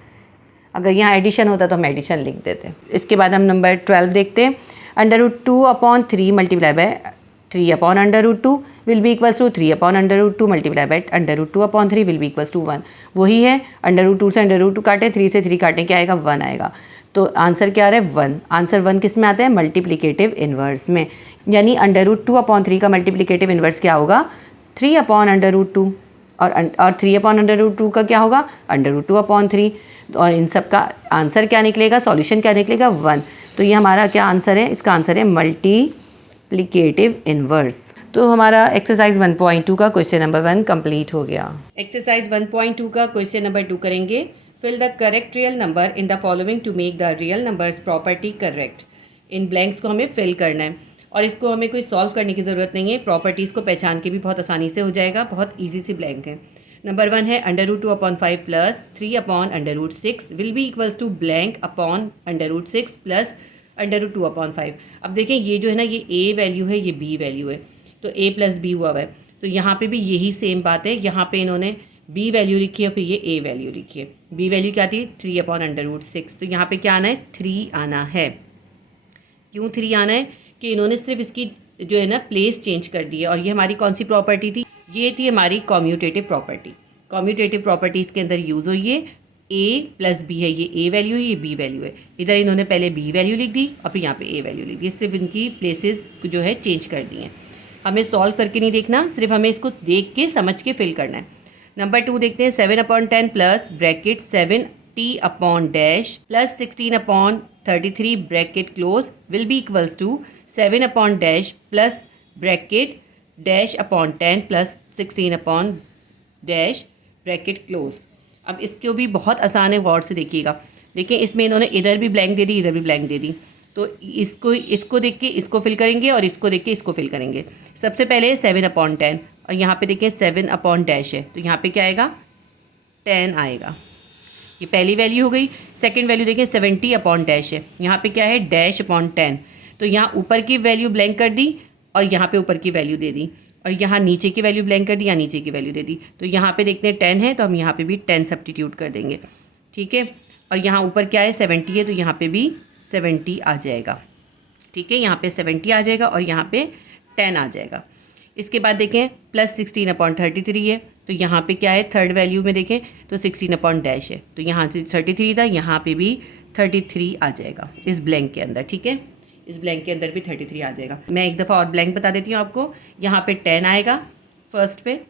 अगर यहाँ एडिशन होता तो हम एडिशन लिख देते। इसके बाद हम नंबर 12 देखते हैं। √2/3 multiply by 3/√2 will be equals to 3/√2 multiply by √2/3 will be equals to 1। वही है, √2 से √2 काटें, 3 से 3 काटें, क्या आएगा, 1 आएगा। तो आंसर क्या आ रहा है, 1। आंसर 1 किस में आता है, मल्टीप्लिकेटिव इन्वर्स में। यानी √2/3 का मल्टीप्लिकेटिव इन्वर्स क्या होगा, 3/√2, और 3/√2 का क्या होगा, √2/3। और इन सब का आंसर क्या निकलेगा, सॉल्यूशन क्या निकलेगा, 1। तो ये हमारा क्या आंसर है, इसका आंसर है मल्टीप्लिकेटिव इन्वर्स। तो हमारा एक्सरसाइज 1.2 का क्वेश्चन नंबर 1 कंप्लीट हो गया। एक्सरसाइज 1.2 का क्वेश्चन नंबर 2 करेंगे। Fill the correct real number in the following to make the real numbers property correct. इन ब्लैंक्स को हमें फिल करना है और इसको हमें कोई सॉल्व करने की ज़रूरत नहीं है, प्रॉपर्टीज़ को पहचान के भी बहुत आसानी से हो जाएगा, बहुत ईजी सी ब्लैंक है। नंबर 1 है √2/5 plus 3/√6 will be equals to blank upon √6 plus √2/5। अब देखें ये जो है ना, ये ए वैल्यू है, ये बी वैल्यू है, तो ए प्लस बी हुआ है। तो यहाँ पे भी यही सेम बात है, यहाँ पे इन्होंने बी वैल्यू लिखी है, फिर ये ए वैल्यू लिखी है। बी वैल्यू क्या थी 3/√6, तो यहाँ पे क्या आना है 3 आना है। क्यों 3 आना है कि इन्होंने सिर्फ इसकी जो है ना प्लेस चेंज कर दी है। और ये हमारी कौन सी प्रॉपर्टी थी, ये थी हमारी कॉम्यूटेटिव प्रॉपर्टी। कॉम्यूटेटिव प्रॉपर्टीज़ के अंदर यूज़ हुई है ए प्लस बी है, ये ए वैल्यू है, ये बी वैल्यू है। इधर इन्होंने पहले बी वैल्यू लिख दी और फिर यहाँ पे ए वैल्यू लिख दी, सिर्फ इनकी प्लेसेस जो है चेंज कर दी हैं। हमें सॉल्व करके नहीं देखना, सिर्फ हमें इसको देख के समझ के फिल करना है। नंबर 2 देखते हैं। 7/10 प्लस ब्रैकेट 7t/डैश plus 16/33 bracket close will be equals to 7/डैश plus bracket dash upon 10 plus 16/डैश ब्रैकेट क्लोज। अब इसको भी बहुत आसान है, गौर से देखिएगा। देखिए इसमें इन्होंने इधर भी ब्लैंक दे दी, इधर भी ब्लैंक दे दी, तो इसको देख के इसको फिल करेंगे और इसको देख के इसको फिल करेंगे। सबसे पहले 7/10 और यहाँ पे देखिए 7/डैश है, तो यहाँ पे क्या आएगा 10 आएगा, ये पहली वैल्यू हो गई। सेकंड वैल्यू देखिए 70/डैश है, यहाँ पे क्या है डैश अपॉन 10, तो यहाँ ऊपर की वैल्यू ब्लैंक कर दी और यहाँ पे ऊपर की वैल्यू दे दी, और यहाँ नीचे की वैल्यू ब्लैंक कर दी, यहाँ नीचे की वैल्यू दे दी। तो यहाँ पे देखते हैं 10 है, तो हम यहाँ पे भी 10 सब्स्टिट्यूट कर देंगे, ठीक है। और यहाँ ऊपर क्या है 70 है, तो यहाँ पे भी 70 आ जाएगा, ठीक है। यहाँ पे 70 आ जाएगा और यहाँ पे 10 आ जाएगा। इसके बाद देखें प्लस 16/33 है, तो यहाँ पे क्या है थर्ड वैल्यू में देखें तो 16/डैश है, तो यहाँ से 33 था, यहाँ पे भी 33 आ जाएगा इस ब्लैंक के अंदर, ठीक है। इस ब्लैंक के अंदर भी 33 आ जाएगा। मैं एक दफ़ा और ब्लैंक बता देती हूँ आपको। यहाँ पे 10 आएगा फर्स्ट पे,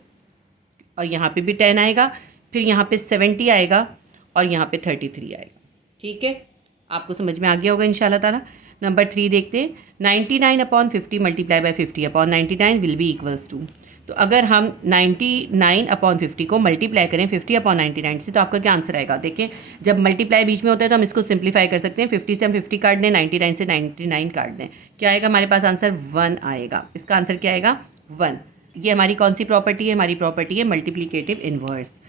और यहाँ पे भी 10 आएगा, फिर यहाँ पे 70 आएगा और यहाँ पे 33 आएगा, ठीक है। आपको समझ में आ गया होगा इंशाल्लाह ताला। नंबर 3 देखते हैं। 99/50 multiply by 50/99 will be equals to. तो अगर हम 99/50 को मल्टीप्लाई करें 50/99 से, तो आपका क्या आंसर आएगा। देखिए जब मल्टीप्लाई बीच में होता है तो हम इसको सिंप्लीफाई कर सकते हैं। 50 से हम 50 काट दें, 99 से 99 काट दें, क्या आएगा हमारे पास आंसर 1 आएगा। इसका आंसर क्या आएगा 1। ये हमारी कौन सी प्रॉपर्टी है, हमारी प्रॉपर्टी है मल्टीप्लिकेटिव इन्वर्स।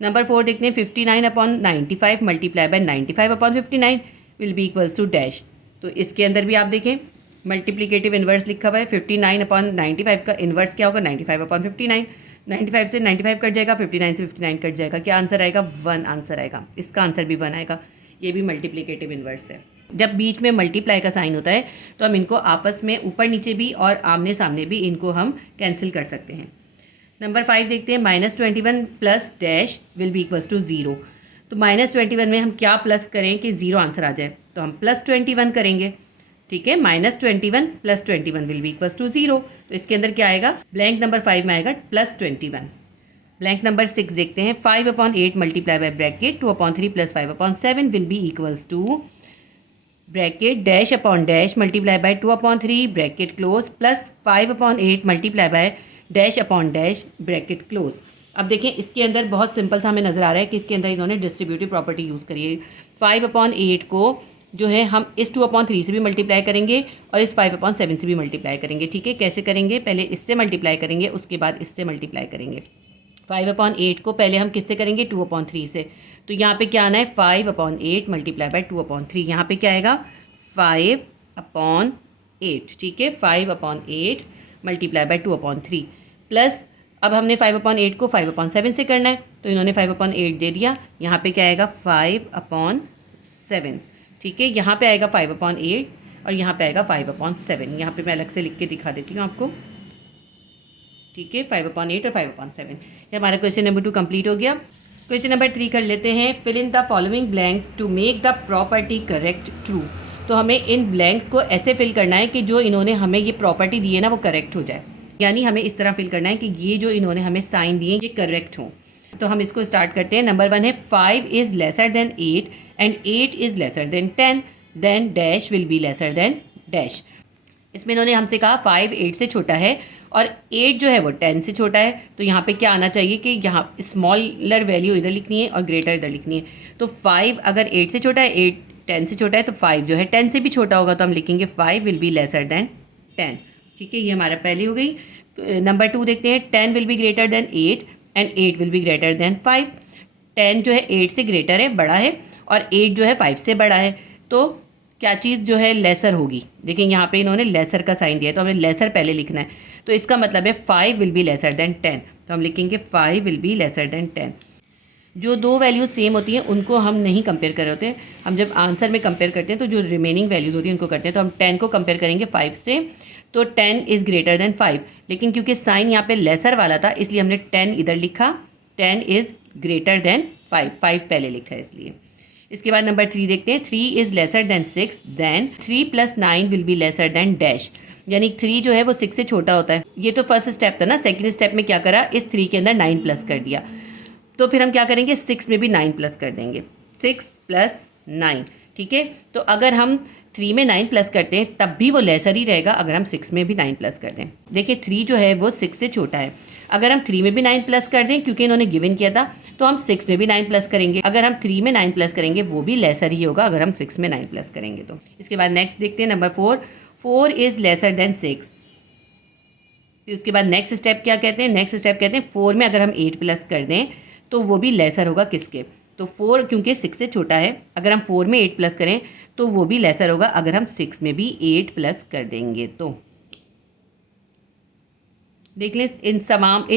नंबर 4 देखते हैं। 59/95 multiply by 95/59 will be equals to dash. तो इसके अंदर भी आप देखें मल्टीप्लिकेटिव इन्वर्स लिखा हुआ है। 59/95 का इन्वर्स क्या होगा 95/59। 95 से 95 कट जाएगा, 59 से 59 कट जाएगा, क्या आंसर आएगा 1 आंसर आएगा। इसका आंसर भी 1 आएगा। ये भी मल्टीप्लिकेटिव इन्वर्स है। जब बीच में मल्टीप्लाई का साइन होता है तो हम इनको आपस में ऊपर नीचे भी और आमने सामने भी इनको हम कैंसिल कर सकते हैं। नंबर 5 देखते हैं। -21 plus dash will be equals to 0। तो -21 में हम क्या प्लस करें कि 0 आंसर आ जाए, तो हम +21 करेंगे, ठीक है। -21 + 21 विल बी इक्वल्स टू 0। तो इसके अंदर क्या आएगा, ब्लैंक नंबर 5 में आएगा +21। ब्लैंक नंबर 6 देखते हैं। 5/8 multiply by bracket 2/3 + 5/7 will be equals to bracket dash upon dash multiply by 2/3 bracket close plus 5/8 multiply by dash upon dash bracket close. अब देखें इसके अंदर बहुत सिंपल सा हमें नज़र आ रहा है कि इसके अंदर इन्होंने डिस्ट्रीब्यूटिव प्रॉपर्टी यूज़ करी है। 5/8 को जो है हम इस 2/3 से भी मल्टीप्लाई करेंगे और इस 5/7 से भी मल्टीप्लाई करेंगे, ठीक है। कैसे करेंगे, पहले इससे मल्टीप्लाई करेंगे, उसके बाद इससे मल्टीप्लाई करेंगे। 5/8 को पहले हम किससे करेंगे 2/3 से, तो यहाँ पे क्या आना है 5/8 मल्टीप्लाई बाय 2/3। यहाँ पे क्या आएगा 5/8, ठीक है। 5/8 मल्टीप्लाई बाय 2/3 प्लस अब हमने 5/8 को 5/7 से करना है, तो इन्होंने 5/8 दे दिया। यहाँ पे क्या आएगा 5/7, ठीक है। यहाँ पे आएगा 5/8 और यहाँ पे आएगा 5/7। यहाँ पे मैं अलग से लिख के दिखा देती हूँ आपको, ठीक है। 5/8 और 5/7। ये हमारा क्वेश्चन नंबर 2 कंप्लीट हो गया। क्वेश्चन नंबर 3 कर लेते हैं। Fill in the following blanks to make the property correct true. तो हमें इन ब्लैंक्स को ऐसे फिल करना है कि जो इन्होंने हमें ये प्रॉपर्टी दी है ना वो करेक्ट हो जाए, यानी हमें इस तरह फिल करना है कि ये जो इन्होंने हमें साइन दिए ये करेक्ट हों। तो हम इसको स्टार्ट करते हैं। नंबर 1 है 5 is lesser than 8 and 8 is lesser than 10 then dash will be lesser than dash. इसमें इन्होंने हमसे कहा 5 8 से छोटा है और 8 जो है वो 10 से छोटा है, तो यहाँ पे क्या आना चाहिए कि यहाँ स्मॉलर वैल्यू इधर लिखनी है और ग्रेटर इधर लिखनी है। तो 5 अगर 8 से छोटा है, 8 10 से छोटा है, तो 5 जो है 10 से भी छोटा होगा, तो हम लिखेंगे 5 विल बी लेसर देन 10। ठीक है, ये हमारा पहली हो गई। नंबर 2 देखते हैं, 10 will be greater than 8 and 8 will be greater than 5। 10 जो है 8 से ग्रेटर है, बड़ा है, और 8 जो है 5 से बड़ा है, तो क्या चीज़ जो है लेसर होगी। देखिए यहाँ पे इन्होंने लेसर का साइन दिया है, तो हमें लेसर पहले लिखना है, तो इसका मतलब है 5 विल बी लेसर देन 10, तो हम लिखेंगे 5 विल बी लेसर देन 10। जो दो वैल्यूज सेम होती हैं उनको हम नहीं कंपेयर कर रहे होते हैं, हम जब आंसर में कंपेयर करते हैं तो जो रिमेनिंग वैल्यूज़ होती हैं उनको करते हैं। तो हम 10 को कंपेयर करेंगे 5 से, तो 10 इज़ ग्रेटर देन 5, लेकिन क्योंकि साइन यहाँ पे लेसर वाला था इसलिए हमने 10 इधर लिखा, 10 इज़ ग्रेटर देन 5, 5 पहले लिखा है इसलिए। इसके बाद नंबर 3 देखते हैं, 3 is lesser than 6 then 3 + 9 will be lesser than dash. यानी 3 जो है वो 6 से छोटा होता है। ये तो फर्स्ट स्टेप था ना, सेकंड स्टेप में क्या करा, इस 3 के अंदर 9 प्लस कर दिया, तो फिर हम क्या करेंगे 6 में भी 9 प्लस कर देंगे, 6 + 9। ठीक है, तो अगर हम 3 में 9 प्लस करते हैं तब भी वो लेसर ही रहेगा अगर हम 6 में भी 9 प्लस कर दें। देखिए 3 जो है वो 6 से छोटा है, अगर हम 3 में भी 9 प्लस कर दें क्योंकि इन्होंने गिवन किया था, तो हम 6 में भी 9 प्लस करेंगे। अगर हम 3 में 9 प्लस करेंगे वो भी लेसर ही होगा अगर हम 6 में 9 प्लस करेंगे तो। इसके बाद नेक्स्ट देखते हैं नंबर 4, 4 इज़ लेसर देन 6। फिर उसके बाद नेक्स्ट स्टेप क्या कहते हैं, नेक्स्ट स्टेप कहते हैं 4 में अगर हम 8 प्लस कर दें तो वो भी लेसर होगा किसके, तो 4 क्योंकि 6 से छोटा है, अगर हम 4 में 8 प्लस करें तो वो भी लेसर होगा अगर हम 6 में भी 8 प्लस कर देंगे तो। देख लें इन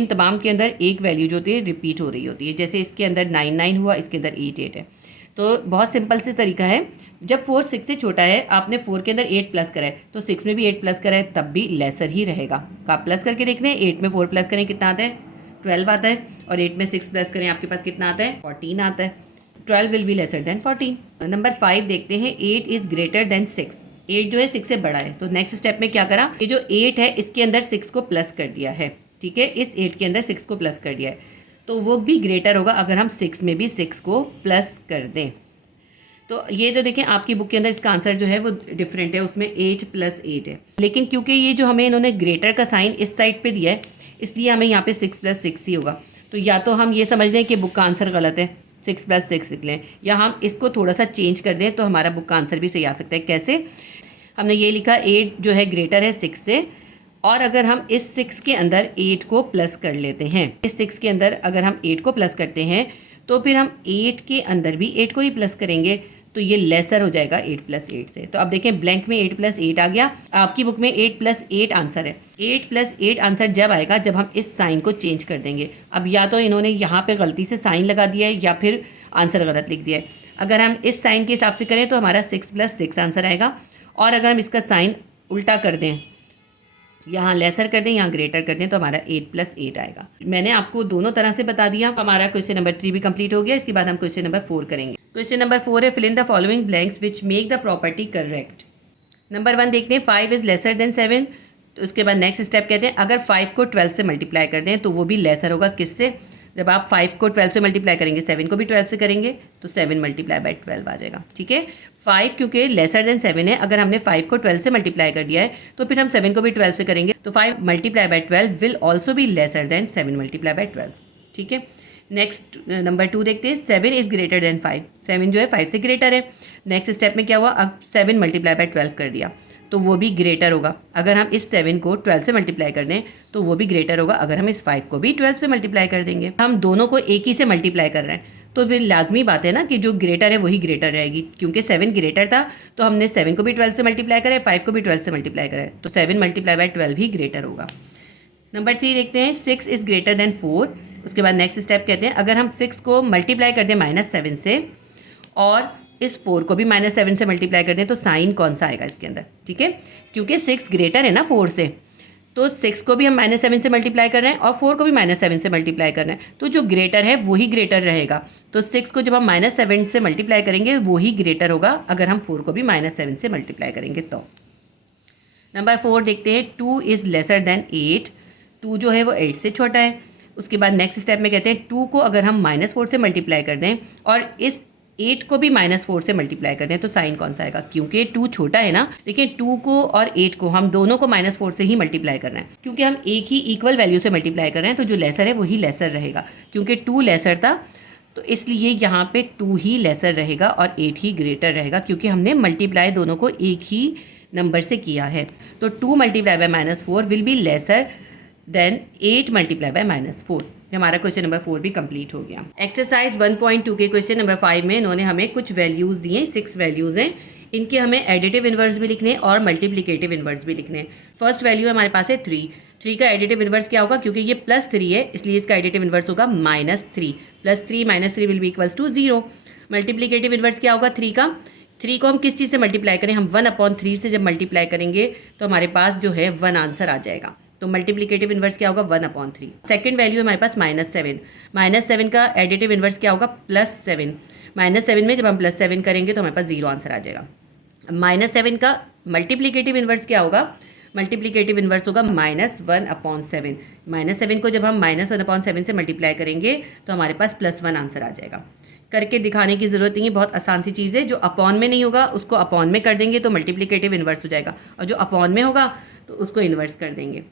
तमाम के अंदर एक वैल्यू जो होती है रिपीट हो रही होती है, जैसे इसके अंदर 9 9 हुआ, इसके अंदर 8 8 है। तो बहुत सिंपल से तरीका है, जब 4 6 से छोटा है, आपने 4 के अंदर 8 प्लस करा है तो 6 में भी 8 प्लस करा है तब भी लेसर ही रहेगा। तो आप प्लस करके देख लें, 8 में 4 प्लस करें कितना आता है, 12 आता है, और 8 में 6 प्लस करें आपके पास कितना आता है, 14 आता है। 12 will be lesser then 14। Number 5 देखते हैं, 8 इज़ ग्रेटर देन 6। 8 जो है 6 से बड़ा है, तो नेक्स्ट स्टेप में क्या करा, ये जो 8 है इसके अंदर 6 को प्लस कर दिया है। ठीक है, इस 8 के अंदर 6 को प्लस कर दिया है, तो वो भी ग्रेटर होगा अगर हम 6 में भी 6 को प्लस कर दें। तो ये जो देखें आपकी बुक के अंदर इसका आंसर जो है वो डिफरेंट है, उसमें 8 + 8 है, लेकिन क्योंकि ये जो हमें इन्होंने ग्रेटर का साइन इस साइड पे दिया है इसलिए हमें यहाँ पे 6 + 6 ही होगा। तो या तो हम ये समझ लें कि बुक का आंसर गलत है, 6 + 6 लिख लें, या हम इसको थोड़ा सा चेंज कर दें तो हमारा बुक का आंसर भी सही आ सकता है। कैसे, हमने ये लिखा 8 जो है ग्रेटर है 6 से, और अगर हम इस 6 के अंदर 8 को प्लस कर लेते हैं, इस 6 के अंदर अगर हम 8 को प्लस करते हैं तो फिर हम 8 के अंदर भी 8 को ही प्लस करेंगे, तो ये लेसर हो जाएगा 8 + 8 से। तो अब देखें ब्लैंक में 8 + 8 आ गया, आपकी बुक में 8 + 8 आंसर है। 8 + 8 आंसर जब आएगा जब हम इस साइन को चेंज कर देंगे। अब या तो इन्होंने यहाँ पे गलती से साइन लगा दिया है या फिर आंसर गलत लिख दिया है। अगर हम इस साइन के हिसाब से करें तो हमारा 6 + 6 आंसर आएगा, और अगर हम इसका साइन उल्टा कर दें, यहाँ लेसर कर दें यहाँ ग्रेटर कर दें, तो हमारा 8 + 8 आएगा। मैंने आपको दोनों तरह से बता दिया। हमारा क्वेश्चन नंबर 3 भी कंप्लीट हो गया। इसके बाद हम क्वेश्चन नंबर 4 करेंगे। क्वेश्चन नंबर 4 है, fill in the following blanks which make the property correct. Number 1 देखते हैं, 5 इज़ लेसर देन 7। तो उसके बाद नेक्स्ट स्टेप कहते हैं अगर 5 को 12 से मल्टीप्लाई कर दें तो वो भी लेसर होगा किससे, जब आप 5 को 12 से मल्टीप्लाई करेंगे 7 को भी 12 से करेंगे तो 7 × 12 आ जाएगा। ठीक है, 5 क्योंकि लेसर देन 7 है, अगर हमने 5 को 12 से मल्टीप्लाई कर दिया है तो फिर हम 7 को भी 12 से करेंगे, तो 5 × 12 विल ऑल्सो भी लेसर देन 7 × 12। ठीक है, नेक्स्ट नंबर 2 देखते हैं, 7 इज़ ग्रेटर देन 5। 7 जो है 5 से ग्रेटर है। नेक्स्ट स्टेप में क्या हुआ, अब 7 × 12 कर दिया तो वो भी ग्रेटर होगा अगर हम इस 7 को 12 से मल्टीप्लाई कर दें, तो वो भी ग्रेटर होगा अगर हम इस 5 को भी 12 से मल्टीप्लाई कर देंगे। हम दोनों को एक ही से मल्टीप्लाई कर रहे हैं तो फिर लाजमी बात है ना कि जो ग्रेटर है वही ग्रेटर रहेगी, क्योंकि 7 ग्रेटर था तो हमने 7 को भी 12 से मल्टीप्लाई करा है, 5 को भी 12 से मल्टीप्लाई करा है, तो 7 × 12 ही ग्रेटर होगा। नंबर 3 देखते हैं, 6 इज़ ग्रेटर देन 4। उसके बाद नेक्स्ट स्टेप कहते हैं अगर हम 6 को मल्टीप्लाई कर दें -7 से और इस 4 को भी -7 से मल्टीप्लाई कर दें तो साइन कौन सा आएगा इसके अंदर। ठीक है, क्योंकि 6 ग्रेटर है ना 4 से, तो 6 को भी हम -7 से मल्टीप्लाई कर रहे हैं और 4 को भी -7 से मल्टीप्लाई कर रहे हैं, तो जो ग्रेटर है वही ग्रेटर रहेगा। तो 6 को जब हम -7 से मल्टीप्लाई करेंगे वही ग्रेटर होगा अगर हम 4 को भी -7 से मल्टीप्लाई करेंगे तो। नंबर 4 देखते हैं, 2 इज़ लेसर देन 8। 2 जो है वो 8 से छोटा है। उसके बाद नेक्स्ट स्टेप में कहते हैं 2 को अगर हम -4 से मल्टीप्लाई कर दें और इस 8 को भी -4 से मल्टीप्लाई करते हैं तो साइन कौन सा आएगा, क्योंकि 2 छोटा है ना। देखिए 2 को और 8 को हम दोनों को -4 से ही मल्टीप्लाई कर रहे हैं, क्योंकि हम एक ही इक्वल वैल्यू से मल्टीप्लाई कर रहे हैं, तो जो लेसर है वही लेसर रहेगा। क्योंकि 2 लेसर था तो इसलिए यहाँ पे 2 ही लेसर रहेगा और 8 ही ग्रेटर रहेगा, क्योंकि हमने मल्टीप्लाई दोनों को एक ही नंबर से किया है। तो 2 multiply by -4 will be lesser than 8 multiply by -4। हमारा क्वेश्चन नंबर 4 भी कंप्लीट हो गया। एक्सरसाइज 1.2 के क्वेश्चन नंबर 5 में इन्होंने हमें कुछ वैल्यूज़ दिए, 6 वैल्यूज़ हैं। इनके हमें एडिटिव इन्वर्स भी लिखने और मल्टीप्लिकेटिव इन्वर्स भी लिखने। फर्स्ट वैल्यू हमारे पास है 3। 3 का एडिटिव इन्वर्स क्या होगा, क्योंकि ये +3 है इसलिए इसका एडिटिव इन्वर्स होगा -3। +3 - 3 will be equals to 0। Multiplicative inverse क्या होगा 3 का, 3 को हम किस चीज़ से मल्टीप्लाई करें, हम 1/3 से जब मल्टीप्लाई करेंगे तो हमारे पास जो है 1 आंसर आ जाएगा। तो मल्टीप्लिकेटिव इन्वर्स क्या होगा 1/3। सेकंड वैल्यू है हमारे पास -7। -7 का एडिटिव इन्वर्स क्या होगा +7। -7 में जब हम +7 करेंगे तो हमारे पास 0 आंसर आ जाएगा। -7 का मल्टीप्लिकेटिव इन्वर्स क्या होगा, मल्टीप्लिकेटिव इन्वर्स होगा -1/7। -7 को जब हम -1/7 से मल्टीप्लाई करेंगे तो हमारे पास +1 आंसर आ जाएगा। करके दिखाने की ज़रूरत नहीं है, बहुत आसान सी चीज़ है। जो अपॉन में नहीं होगा उसको अपॉन में कर देंगे तो मल्टीप्लिकेटिव इन्वर्स हो जाएगा, और जो अपॉन में होगा तो उसको इन्वर्स कर देंगे।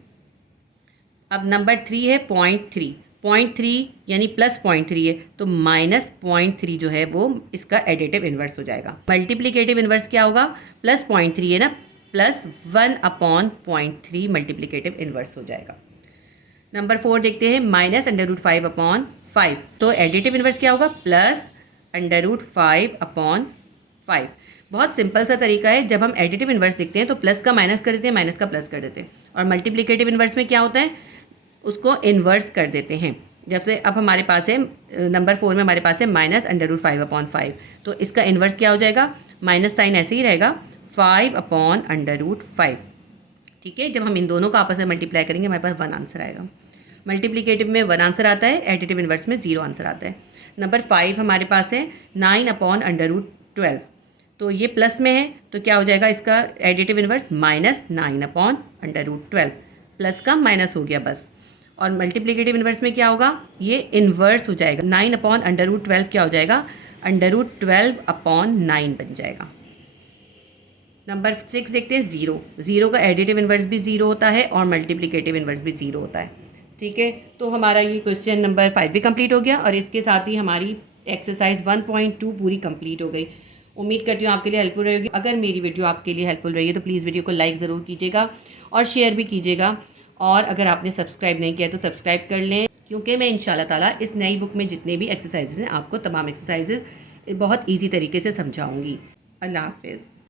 अब नंबर 3 है 0.3। 0.3 यानी +0.3 है तो -0.3 जो है वो इसका एडिटिव इन्वर्स हो जाएगा। मल्टीप्लिकेटिव इन्वर्स क्या होगा, +0.3 है ना, +1/0.3 मल्टीप्लिकेटिव इन्वर्स हो जाएगा। नंबर 4 देखते हैं -√5/5। तो एडिटिव इन्वर्स क्या होगा, +√5/5। बहुत सिंपल सा तरीका है, जब हम एडिटिव इन्वर्स लिखते हैं तो प्लस का माइनस कर देते हैं, माइनस का प्लस कर देते हैं। और मल्टीप्लिकेटिव इन्वर्स में क्या होता है, उसको इन्वर्स कर देते हैं। जैसे अब हमारे पास है नंबर 4 में हमारे पास है -√5/5, तो इसका इन्वर्स क्या हो जाएगा, माइनस साइन ऐसे ही रहेगा 5/√5। ठीक है, जब हम इन दोनों को आपस में मल्टीप्लाई करेंगे हमारे पास 1 आंसर आएगा। मल्टीप्लिकेटिव में 1 आंसर आता है, एडिटिव इन्वर्स में 0 आंसर आता है। नंबर 5 हमारे पास है 9/√12। तो ये प्लस में है तो क्या हो जाएगा इसका एडिटिव इन्वर्स -9/√12। प्लस का माइनस हो गया बस। और मल्टीप्लिकेटिव इन्वर्स में क्या होगा, ये इन्वर्स हो जाएगा। 9/√12 क्या हो जाएगा, √12/9 बन जाएगा। नंबर 6 देखते हैं 0। 0 का एडिटिव इन्वर्स भी 0 होता है और मल्टीप्लिकेटिव इन्वर्स भी 0 होता है। ठीक है, तो हमारा ये क्वेश्चन नंबर 5 भी कंप्लीट हो गया और इसके साथ ही हमारी एक्सरसाइज 1.2 पूरी कंप्लीट हो गई। उम्मीद करती हूँ आपके लिए हेल्पफुल रहेगी। अगर मेरी वीडियो आपके लिए हेल्पफुल रही है तो प्लीज़ वीडियो को लाइक ज़रूर कीजिएगा और शेयर भी कीजिएगा। और अगर आपने सब्सक्राइब नहीं किया तो सब्सक्राइब कर लें, क्योंकि मैं इंशाल्लाह ताला इस नई बुक में जितने भी एक्सरसाइजेज हैं आपको तमाम एक्सरसाइजेज बहुत ईजी तरीके से समझाऊँगी। अल्लाह हाफिज़।